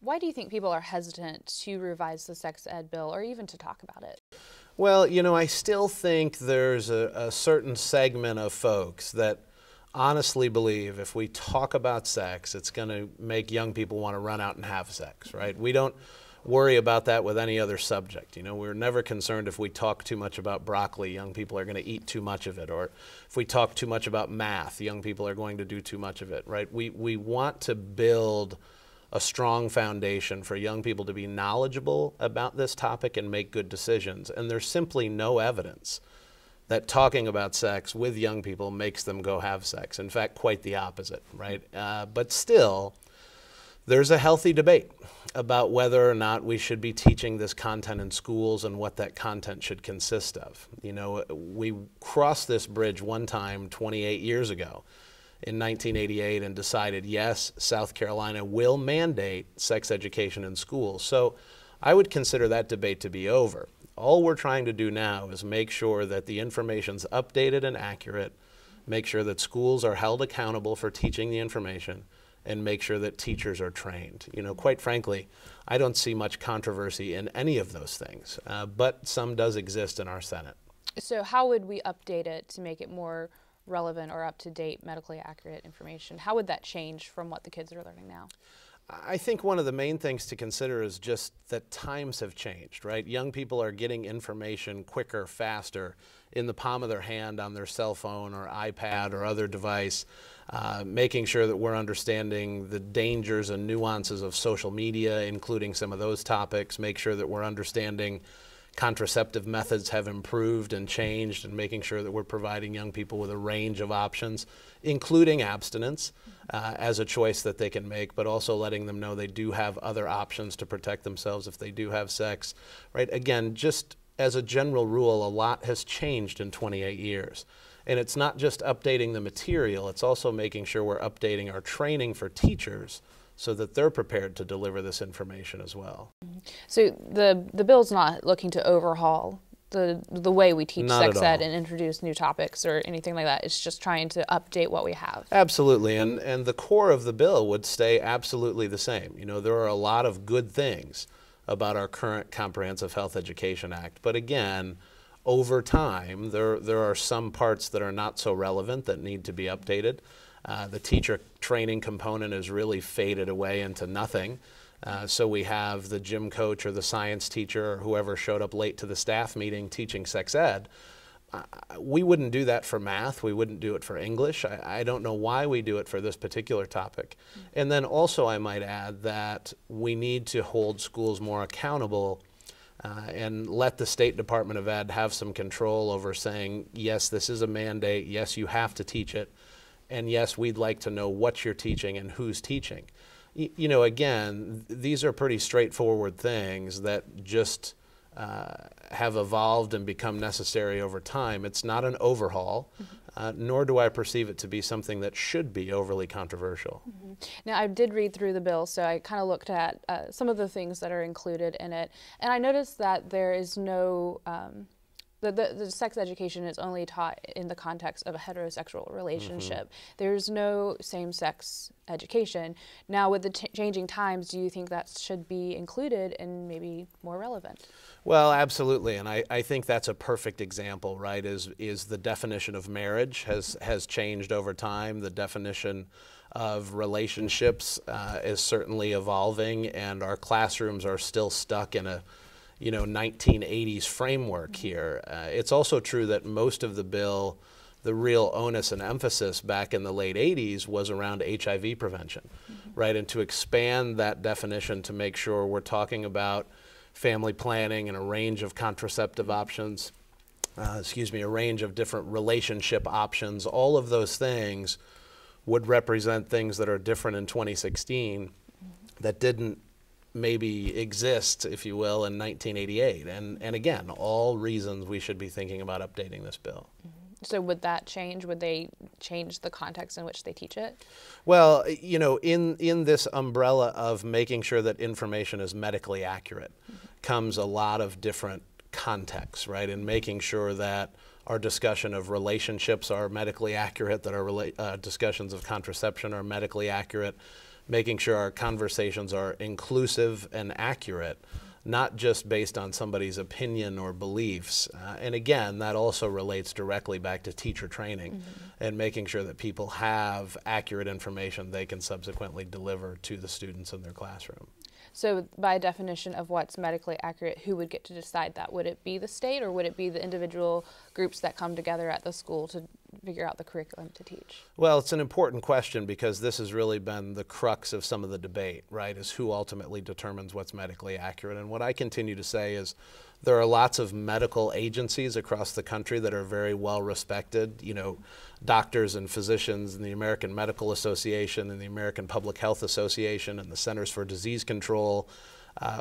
Why do you think people are hesitant to revise the sex ed bill or even to talk about it? Well, you know, I still think there's a certain segment of folks that honestly believe if we talk about sex, it's going to make young people want to run out and have sex, right? We don't worry about that with any other subject. You know, we're never concerned if we talk too much about broccoli, young people are going to eat too much of it, or if we talk too much about math, young people are going to do too much of it, right? We want to build a strong foundation for young people to be knowledgeable about this topic and make good decisions. And there's simply no evidence that talking about sex with young people makes them go have sex. In fact, quite the opposite, right? But still, there's a healthy debate about whether or not we should be teaching this content in schools and what that content should consist of. You know, we crossed this bridge one time 28 years ago in 1988 and decided, yes, South Carolina will mandate sex education in schools. So I would consider that debate to be over. All we're trying to do now is make sure that the information's updated and accurate, make sure that schools are held accountable for teaching the information, and make sure that teachers are trained. You know, quite frankly, I don't see much controversy in any of those things, but some does exist in our Senate. So how would we update it to make it more relevant or up-to-date, medically accurate information? How would that change from what the kids are learning now? I think one of the main things to consider is just that times have changed, right? Young people are getting information quicker, faster, in the palm of their hand on their cell phone or iPad or other device, making sure that we're understanding the dangers and nuances of social media, including some of those topics, make sure that we're understanding contraceptive methods have improved and changed, and making sure that we're providing young people with a range of options, including abstinence as a choice that they can make, but also letting them know they do have other options to protect themselves if they do have sex, right? Again, just as a general rule, a lot has changed in 28 years. And it's not just updating the material, it's also making sure we're updating our training for teachers so that they're prepared to deliver this information as well. So the bill's not looking to overhaul the way we teach Not sex at ed all. and introduce new topics or anything like that. It's just trying to update what we have. Absolutely, and the core of the bill would stay absolutely the same. You know, there are a lot of good things about our current Comprehensive Health Education Act, but again, over time, there are some parts that are not so relevant that need to be updated. The teacher training component has really faded away into nothing. So we have the gym coach or the science teacher or whoever showed up late to the staff meeting teaching sex ed. We wouldn't do that for math. We wouldn't do it for English. I don't know why we do it for this particular topic. And then also I might add that we need to hold schools more accountable and let the State Department of Ed have some control over saying, yes, this is a mandate, yes, you have to teach it, and yes, we'd like to know what you're teaching and who's teaching. You know, again, these are pretty straightforward things that just have evolved and become necessary over time. It's not an overhaul, nor do I perceive it to be something that should be overly controversial. Now, I did read through the bill, so I kind of looked at some of the things that are included in it, and I noticed that there is no the sex education is only taught in the context of a heterosexual relationship. There's no same-sex education. Now, with the changing times, do you think that should be included and maybe more relevant? Well, absolutely, and I think that's a perfect example, right, is the definition of marriage has changed over time. The definition of relationships is certainly evolving, and our classrooms are still stuck in a 1980s framework here. It's also true that most of the bill, the real onus and emphasis back in the late 80s was around HIV prevention, right? And to expand that definition to make sure we're talking about family planning and a range of contraceptive options, a range of different relationship options, all of those things would represent things that are different in 2016 that didn't maybe exist, if you will, in 1988. And again, all reasons we should be thinking about updating this bill. So would that change? Would they change the context in which they teach it? Well, you know, in this umbrella of making sure that information is medically accurate comes a lot of different contexts, right? And making sure that our discussion of relationships are medically accurate, that our discussions of contraception are medically accurate, making sure our conversations are inclusive and accurate, not just based on somebody's opinion or beliefs. And again, that also relates directly back to teacher training and making sure that people have accurate information they can subsequently deliver to the students in their classroom. So by definition of what's medically accurate, who would get to decide that? Would it be the state, or would it be the individual groups that come together at the school to figure out the curriculum to teach? Well, it's an important question because this has really been the crux of some of the debate, right, is who ultimately determines what's medically accurate. And what I continue to say is there are lots of medical agencies across the country that are very well respected, you know, doctors and physicians in the American Medical Association and the American Public Health Association and the Centers for Disease Control,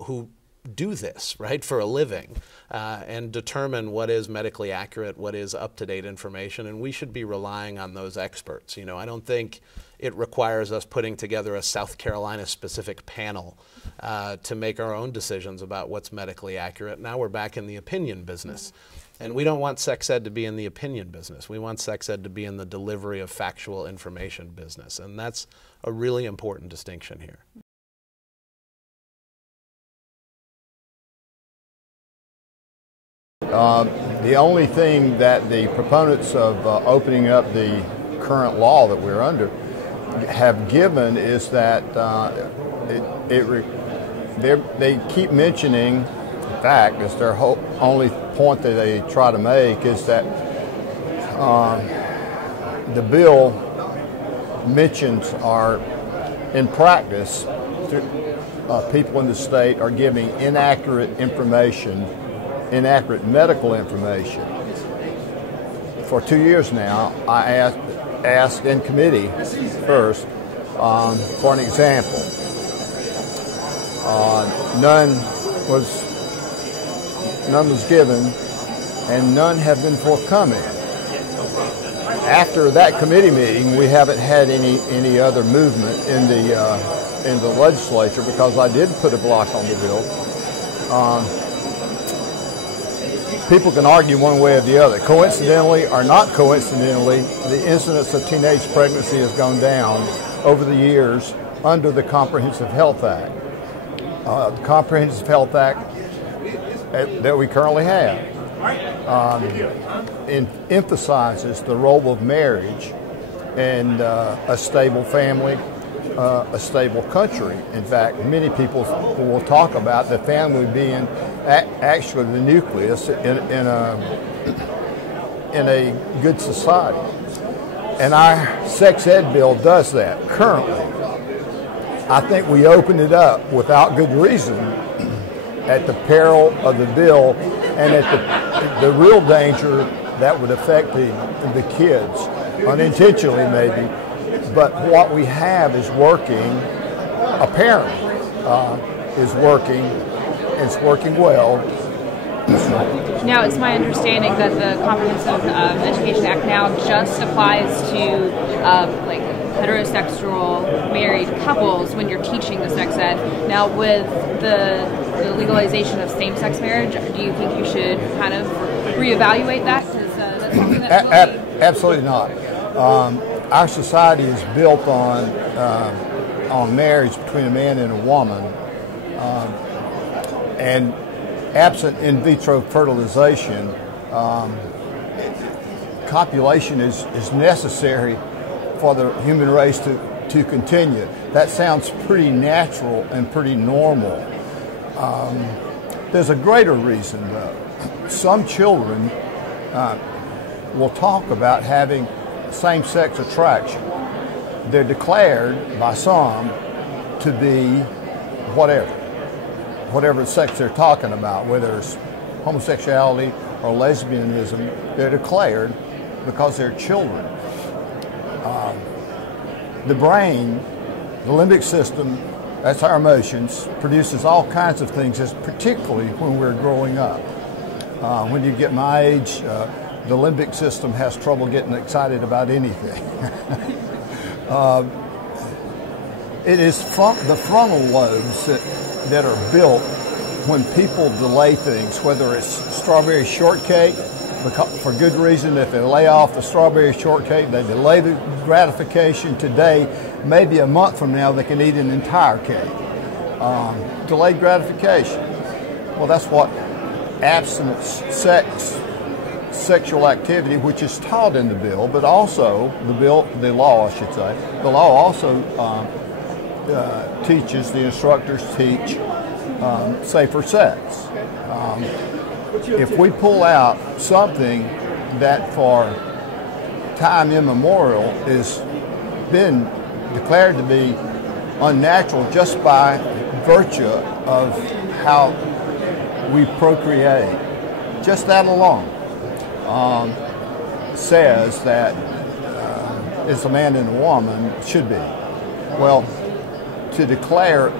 who do this, right, for a living and determine what is medically accurate, what is up-to-date information, and we should be relying on those experts. You know, I don't think it requires us putting together a South Carolina-specific panel to make our own decisions about what's medically accurate. Now we're back in the opinion business. And we don't want sex ed to be in the opinion business. We want sex ed to be in the delivery of factual information business. And that's a really important distinction here. The only thing that the proponents of opening up the current law that we're under have given is that they keep mentioning, in fact, it's their only point that they try to make is that the bill mentions are, in practice, people in the state are giving inaccurate information, inaccurate medical information. For 2 years now, I asked in committee first for an example. None was given, and none have been forthcoming. After that committee meeting, we haven't had any other movement in the legislature because I did put a block on the bill. People can argue one way or the other. Coincidentally or not coincidentally, the incidence of teenage pregnancy has gone down over the years under the Comprehensive Health Act. The Comprehensive Health Act that we currently have emphasizes the role of marriage and a stable family, a stable country. In fact, many people will talk about the family being actually the nucleus in a good society. And our sex ed bill does that currently. I think we opened it up without good reason at the peril of the bill and at the real danger that would affect the kids, unintentionally maybe. But what we have is working, apparently, is working, it's working well. Now, it's my understanding that the Comprehensive Education Act now just applies to like heterosexual married couples when you're teaching the sex ed. Now, with the legalization of same-sex marriage, do you think you should kind of reevaluate that? Because that's something that absolutely not. Our society is built on marriage between a man and a woman, and absent in vitro fertilization, copulation is necessary for the human race to continue. That sounds pretty natural and pretty normal. There's a greater reason, though. Some children will talk about having same-sex attraction. They're declared by some to be whatever sex they're talking about, whether it's homosexuality or lesbianism. They're declared because they're children. The brain, the limbic system, that's our emotions, produces all kinds of things, particularly when we're growing up. When you get my age, the limbic system has trouble getting excited about anything. It is the frontal lobes that are built when people delay things, whether it's strawberry shortcake, for good reason. If they lay off the strawberry shortcake, they delay the gratification today, maybe a month from now they can eat an entire cake. Delayed gratification. Well, that's what abstinent sexual activity, which is taught in the bill, but also the law, I should say. The law also teaches, the instructors teach safer sex. If we pull out something that for time immemorial has been declared to be unnatural just by virtue of how we procreate, just that alone says that it's a man and a woman, should be. Well, to declare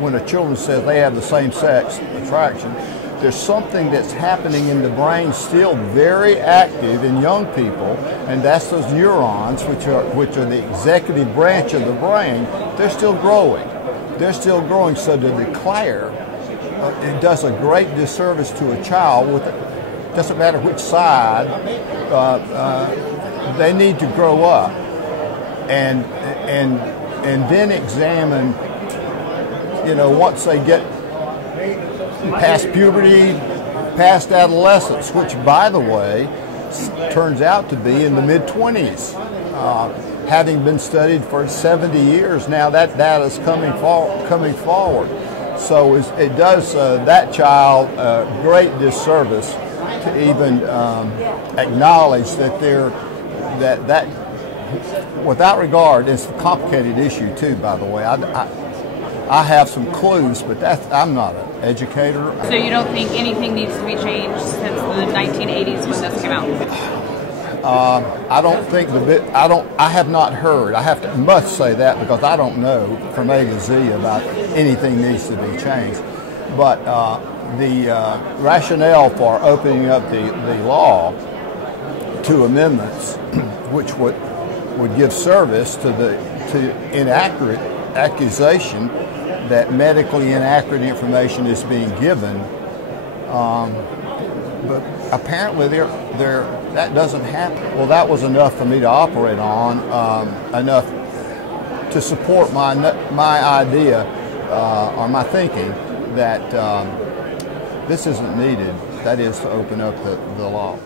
when a child says they have the same sex attraction, there's something that's happening in the brain still very active in young people, and that's those neurons, which are the executive branch of the brain. They're still growing. They're still growing. So to declare, it does a great disservice to a child. Doesn't matter which side. They need to grow up and then examine. Once they get past puberty, past adolescence, which, by the way, turns out to be in the mid-20s. Having been studied for 70 years now, that data is coming forward. So it does that child a great disservice to even acknowledge that that without regard, it's a complicated issue too, by the way. I have some clues, but I'm not an educator. So you don't think anything needs to be changed since the 1980s when this came out? I don't think I have not heard. Must say that because I don't know from A to Z about anything needs to be changed. But the rationale for opening up the law to amendments, which would give service to inaccurate accusation that medically inaccurate information is being given, but apparently that doesn't happen. Well, that was enough for me to operate on, enough to support my idea or my thinking that this isn't needed. That is to open up the law.